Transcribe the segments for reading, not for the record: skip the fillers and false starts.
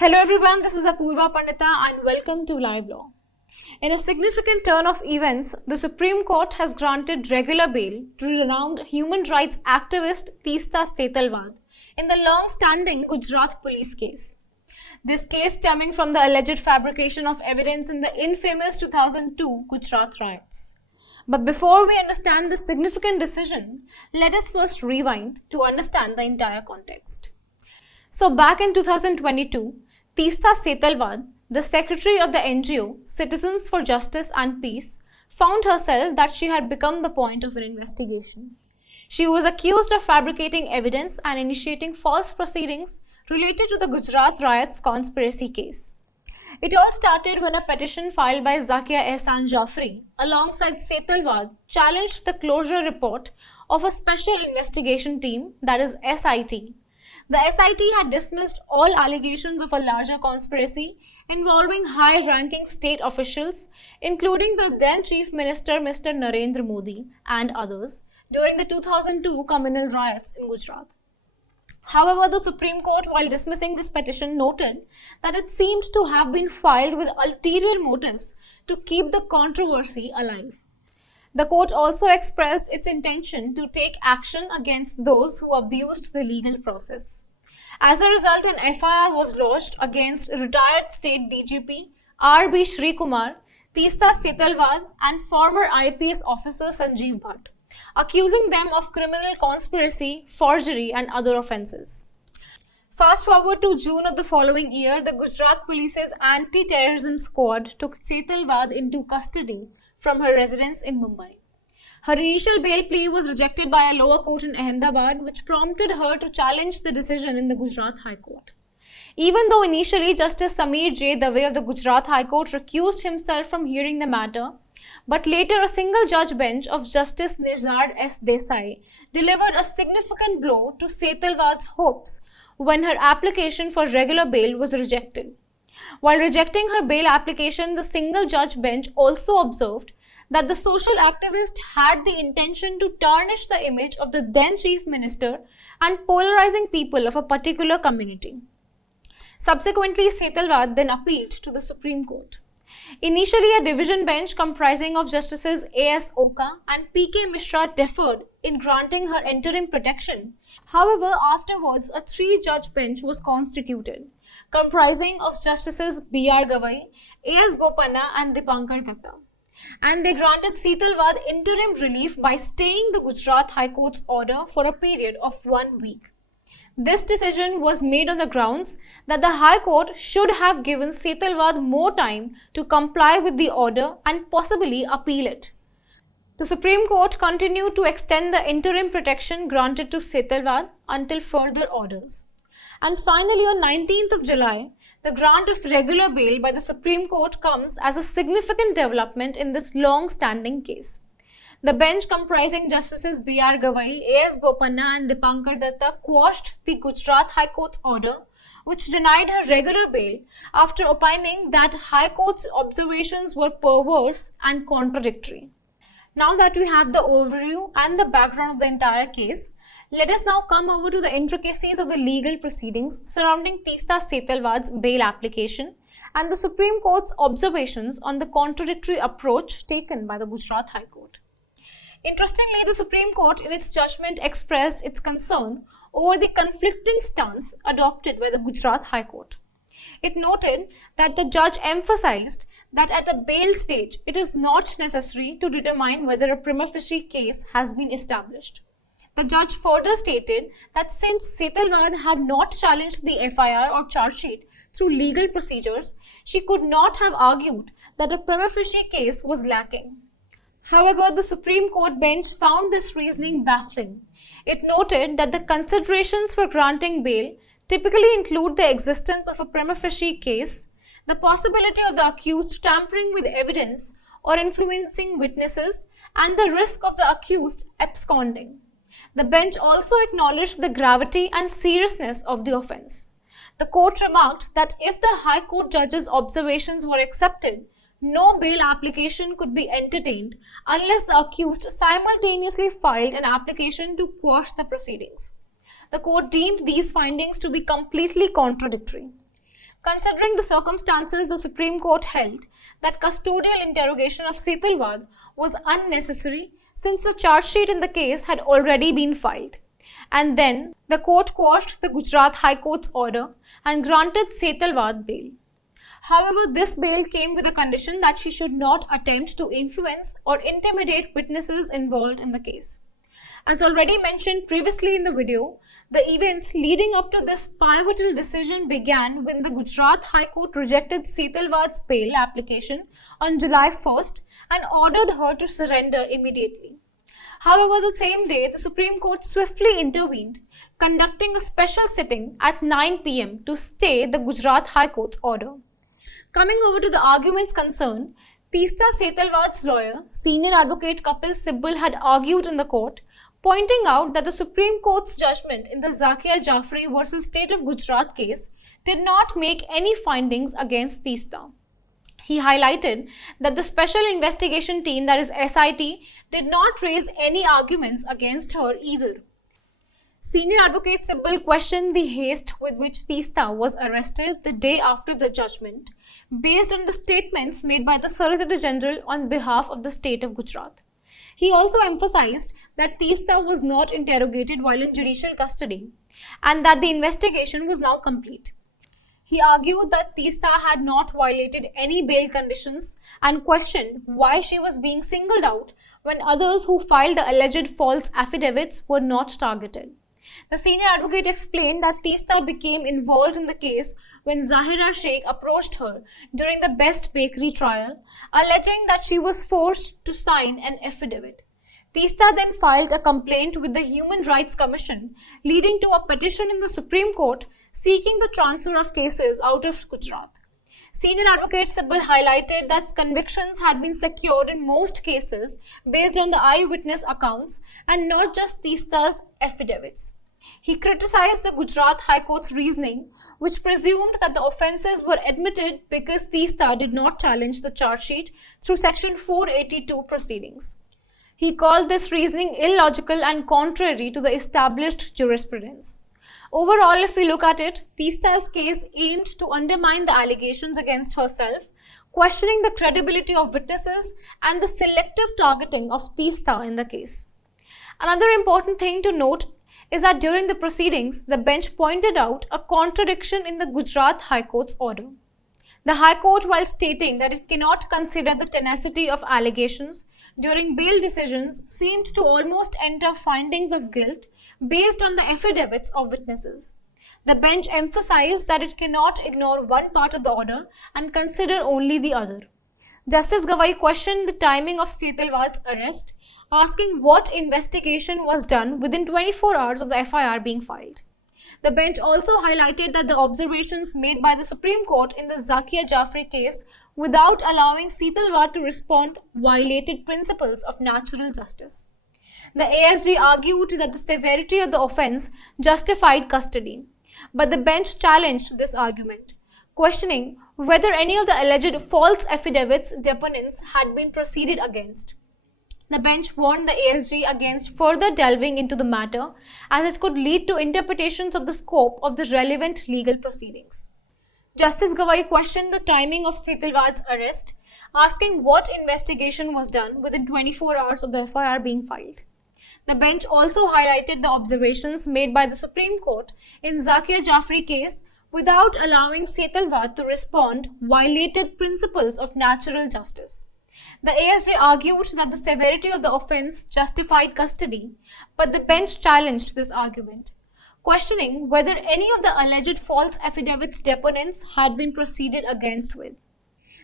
Hello everyone, this is Apurva Pandita and welcome to Live Law. In a significant turn of events, the Supreme Court has granted regular bail to renowned human rights activist Teesta Setalvad in the long-standing Gujarat police case. This case stemming from the alleged fabrication of evidence in the infamous 2002 Gujarat riots. But before we understand this significant decision, let us first rewind to understand the entire context. So back in 2022, Teesta Setalvad, the secretary of the NGO Citizens for Justice and Peace, found herself that she had become the point of an investigation. She was accused of fabricating evidence and initiating false proceedings related to the Gujarat riots conspiracy case. It all started when a petition filed by Zakia Ehsan Jafri alongside Setalvad challenged the closure report of a special investigation team, that is SIT. The SIT had dismissed all allegations of a larger conspiracy involving high-ranking state officials, including the then Chief Minister Mr. Narendra Modi and others, during the 2002 communal riots in Gujarat. However, the Supreme Court, while dismissing this petition, noted that it seemed to have been filed with ulterior motives to keep the controversy alive. The court also expressed its intention to take action against those who abused the legal process. As a result, an FIR was lodged against retired state DGP R.B. Srikumar, Teesta Setalvad and former IPS officer Sanjeev Bhatt, accusing them of criminal conspiracy, forgery and other offences. Fast forward to June of the following year, the Gujarat Police's anti-terrorism squad took Setalvad into custody from her residence in Mumbai. Her initial bail plea was rejected by a lower court in Ahmedabad, which prompted her to challenge the decision in the Gujarat High Court. Even though initially Justice Sameer J. Dave of the Gujarat High Court recused himself from hearing the matter, but later a single judge bench of Justice Nirzad S. Desai delivered a significant blow to Setalvad's hopes when her application for regular bail was rejected. While rejecting her bail application, the single judge bench also observed that the social activist had the intention to tarnish the image of the then chief minister and polarizing people of a particular community. Subsequently, Setalvad then appealed to the Supreme Court. Initially, a division bench comprising of Justices A.S. Oka and P.K. Mishra deferred in granting her interim protection. However, afterwards, a three-judge bench was constituted, comprising of Justices B.R. Gavai, A.S. Bopanna and Dipankar Datta. And they granted Setalvad interim relief by staying the Gujarat High Court's order for a period of 1 week. This decision was made on the grounds that the High Court should have given Setalvad more time to comply with the order and possibly appeal it. The Supreme Court continued to extend the interim protection granted to Setalvad until further orders. And finally, on 19th of July, the grant of regular bail by the Supreme Court comes as a significant development in this long-standing case. The bench comprising Justices B.R. Gavai, A.S. Bopanna and Dipankar Datta quashed the Gujarat High Court's order, which denied her regular bail after opining that High Court's observations were perverse and contradictory. Now that we have the overview and the background of the entire case, let us now come over to the intricacies of the legal proceedings surrounding Teesta Setalvad's bail application and the Supreme Court's observations on the contradictory approach taken by the Gujarat High Court. Interestingly, the Supreme Court in its judgment expressed its concern over the conflicting stance adopted by the Gujarat High Court. It noted that the judge emphasized that at the bail stage, it is not necessary to determine whether a prima facie case has been established. The judge further stated that since Setalvad had not challenged the FIR or charge sheet through legal procedures, she could not have argued that a prima facie case was lacking. However, the Supreme Court bench found this reasoning baffling. It noted that the considerations for granting bail typically include the existence of a prima facie case, the possibility of the accused tampering with evidence or influencing witnesses, and the risk of the accused absconding. The bench also acknowledged the gravity and seriousness of the offence. The court remarked that if the High Court judge's observations were accepted, no bail application could be entertained unless the accused simultaneously filed an application to quash the proceedings. The court deemed these findings to be completely contradictory. Considering the circumstances, the Supreme Court held that custodial interrogation of Setalvad was unnecessary since the charge sheet in the case had already been filed. And then the court quashed the Gujarat High Court's order and granted Setalvad bail. However, this bail came with a condition that she should not attempt to influence or intimidate witnesses involved in the case. As already mentioned previously in the video, the events leading up to this pivotal decision began when the Gujarat High Court rejected Setalvad's bail application on July 1st and ordered her to surrender immediately. However, the same day, the Supreme Court swiftly intervened, conducting a special sitting at 9 p.m. to stay the Gujarat High Court's order. Coming over to the arguments concerned, Teesta Setalvad's lawyer, senior advocate Kapil Sibal, had argued in the court, pointing out that the Supreme Court's judgment in the Zakia Jafri versus State of Gujarat case did not make any findings against Teesta. He highlighted that the Special Investigation Team, that is SIT, did not raise any arguments against her either. Senior advocate Sibal questioned the haste with which Teesta was arrested the day after the judgment, based on the statements made by the Solicitor General on behalf of the state of Gujarat. He also emphasized that Teesta was not interrogated while in judicial custody and that the investigation was now complete. He argued that Teesta had not violated any bail conditions and questioned why she was being singled out when others who filed the alleged false affidavits were not targeted. The senior advocate explained that Teesta became involved in the case when Zahira Sheikh approached her during the Best Bakery trial, alleging that she was forced to sign an affidavit. Teesta then filed a complaint with the Human Rights Commission, leading to a petition in the Supreme Court seeking the transfer of cases out of Gujarat. Senior advocate Sibal highlighted that convictions had been secured in most cases based on the eyewitness accounts and not just Teesta's affidavits. He criticized the Gujarat High Court's reasoning, which presumed that the offences were admitted because Teesta did not challenge the charge sheet through Section 482 proceedings. He called this reasoning illogical and contrary to the established jurisprudence. Overall, if we look at it, Teesta's case aimed to undermine the allegations against herself, questioning the credibility of witnesses and the selective targeting of Teesta in the case. Another important thing to note is that during the proceedings, the bench pointed out a contradiction in the Gujarat High Court's order. The High Court, while stating that it cannot consider the tenacity of allegations during bail decisions, seemed to almost enter findings of guilt based on the affidavits of witnesses. The bench emphasized that it cannot ignore one part of the order and consider only the other. Justice Gawai questioned the timing of Setalvad's arrest, asking what investigation was done within 24 hours of the FIR being filed. The bench also highlighted that the observations made by the Supreme Court in the Zakia Jafri case without allowing Setalvad to respond violated principles of natural justice. The ASG argued that the severity of the offence justified custody, but the bench challenged this argument, questioning whether any of the alleged false affidavits deponents had been proceeded against. The bench warned the ASG against further delving into the matter as it could lead to interpretations of the scope of the relevant legal proceedings. Justice Gawai questioned the timing of Setalvad's arrest, asking what investigation was done within 24 hours of the FIR being filed. The bench also highlighted the observations made by the Supreme Court in Zakia Jafri case without allowing Setalvad to respond violated principles of natural justice. The ASJ argued that the severity of the offence justified custody, but the bench challenged this argument, questioning whether any of the alleged false affidavits deponents had been proceeded against with.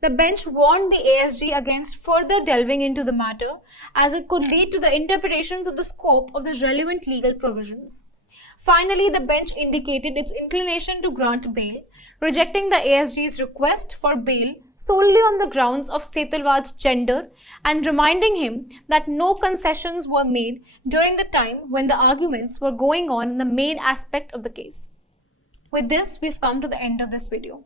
The bench warned the ASG against further delving into the matter as it could lead to the interpretations of the scope of the relevant legal provisions. Finally, the bench indicated its inclination to grant bail, rejecting the ASG's request for bail solely on the grounds of Setalvad's gender and reminding him that no concessions were made during the time when the arguments were going on in the main aspect of the case. With this, we've come to the end of this video.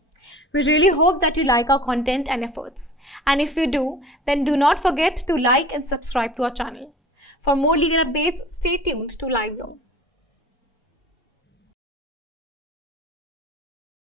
We really hope that you like our content and efforts. And if you do, then do not forget to like and subscribe to our channel. For more legal updates, stay tuned to Live Law.